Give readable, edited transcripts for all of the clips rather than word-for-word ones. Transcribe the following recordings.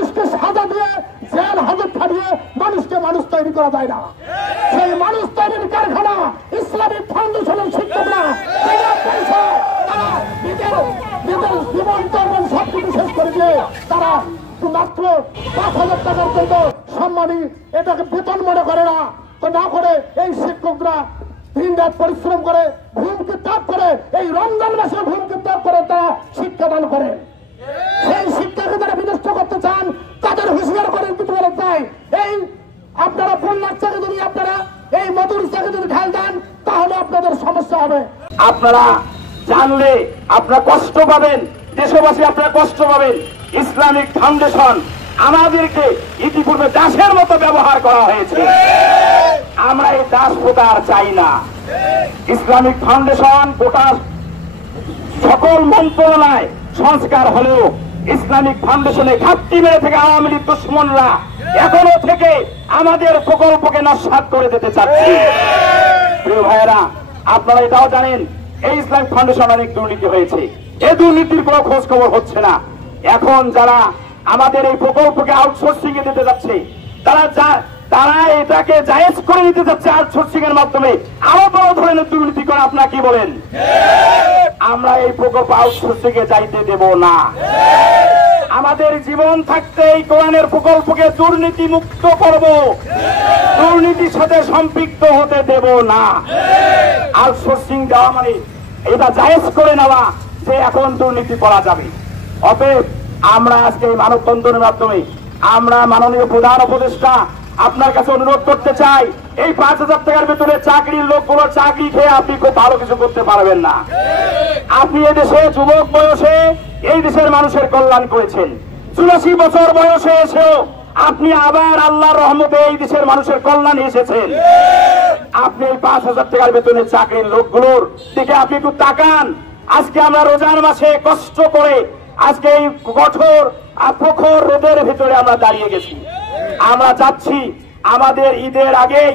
মানুষকে সাজা দিয়ে জেল হাজত খাটিয়ে মানুষকে মানুষ তৈরি করা যায় না। সেই মানুষ তৈরির কারখানা ইসলামিক ফাউন্ডেশনের শিক্ষকরা তারা নিজের জীবন তর্বণ সবকিছু শেষ করে দিয়ে তারা মাত্র 5,000 টাকার জন্য সম্মানী এটাকে বেতন মনে করে না। তো না করে এই শিক্ষকরা দিন রাত পরিশ্রম করে ঘুমকে ত্যাগ করে এই রমজান মাসে ঘুমকে ত্যাগ করে তারা শিক্ষাদান করে। সেই শিক্ষাকে যারা বিনষ্ট করতে চান তাদের হুঁশিয়ার করেন কিছু বলে চাই। এই আপনারা বন্যার চাকে যদি আপনারা এই মধুর চাকে যদি ঢাল দেন তাহলে আপনাদের সমস্যা হবে। আপনারা জানলে আপনারা কষ্ট পাবেন, দেশবাসী আপনারা কষ্ট পাবেন। ইসলামিক ফাউন্ডেশন আমাদেরকে ইতিপূর্বে দাসের মতো ব্যবহার করা হয়েছে। আমরা এই দাস প্রকার চাই না। ইসলামিক ফাউন্ডেশন গোটা সকল মন্ত্রণালয় সংস্কার হলেও ইসলামিক ফাউন্ডেশনে ঘাটতি মেরে থেকে আওয়ামী লীগ দুশ্মনরা এখনো থেকে আমাদের প্রকল্পকে নস্যাৎ করে দিতে চাচ্ছে। প্রিয় ভাইয়েরা, আপনারা এটাও জানেন এই ইসলামিক ফাউন্ডেশন অনেক দুর্নীতি হয়েছে। এই দুর্নীতির কোনো খোঁজ খবর হচ্ছে না। এখন যারা আমাদের এই প্রকল্পকে আউটসোর্সিং এ দিতে যাচ্ছে তারা এটাকে জায়েজ করে নিতে যাচ্ছে আউটসোর্সিং এর মাধ্যমে আরো বড় ধরনের দুর্নীতি করে। আপনারা কি বলেন? আমরা এই প্রকল্প আউটসোর্সিং এ যাইতে দেব না। আমাদের জীবন থাকতে এই কোরআনের প্রকল্পকে দুর্নীতি মুক্ত করব, দুর্নীতির সাথে সম্পৃক্ত হতে দেব না। আউটসোর্সিং দেওয়া মানে এটা জায়েজ করে নেওয়া যে এখন দুর্নীতি করা যাবে। অতএব আমরা আজকে এই মানববন্ধনের মাধ্যমে আমরা মাননীয় প্রধান উপদেষ্টা আপনার কাছে অনুরোধ করতে চাই, এই 5,000 টাকার বেতনে চাকরির লোকগুলো চাকরি খেয়ে আপনি খুব ভালো কিছু করতে পারবেন না। আপনি এদেশে যুবক বয়সে এই দেশের মানুষের কল্যাণ করেছেন। 84 বছর বয়সে এসেও আপনি আবার আল্লাহর রহমতে এই দেশের মানুষের কল্যাণে এসেছেন। আপনি এই 5,000 টাকার বেতনে চাকরির লোকগুলোর দিকে আপনি একটু তাকান। আজকে আমরা রোজার মাসে কষ্ট করে আজকে এই কঠোর প্রখর রোদের ভিতরে আমরা দাঁড়িয়ে গেছি। আমরা চাচ্ছি আমাদের ঈদের আগেই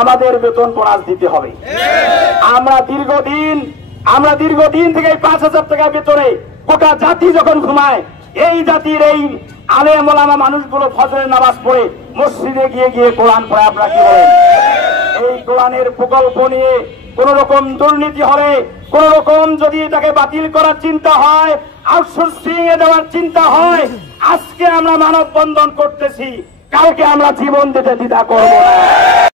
আমাদের বেতন বোনাস দিতে হবে। আমরা দীর্ঘদিন থেকে 5,000 টাকা বেতনে গোটা জাতি যখন ঘুমায়, এই জাতির এই আলেম ওলামা মানুষগুলো ফজরের নামাজ পড়ে মসজিদে গিয়ে কোরআন পড়ে। আপনারা কি বলেন? এই কোরআনের প্রকল্প নিয়ে কোন রকম দুর্নীতি হলে, কোন রকম যদি এটাকে বাতিল করার চিন্তা হয়, আউটসোর্সিং এ দেওয়ার চিন্তা হয়, আজকে আমরা মানববন্ধন করতেছি, কালকে আমরা জীবন দিতে দ্বিধা করব না।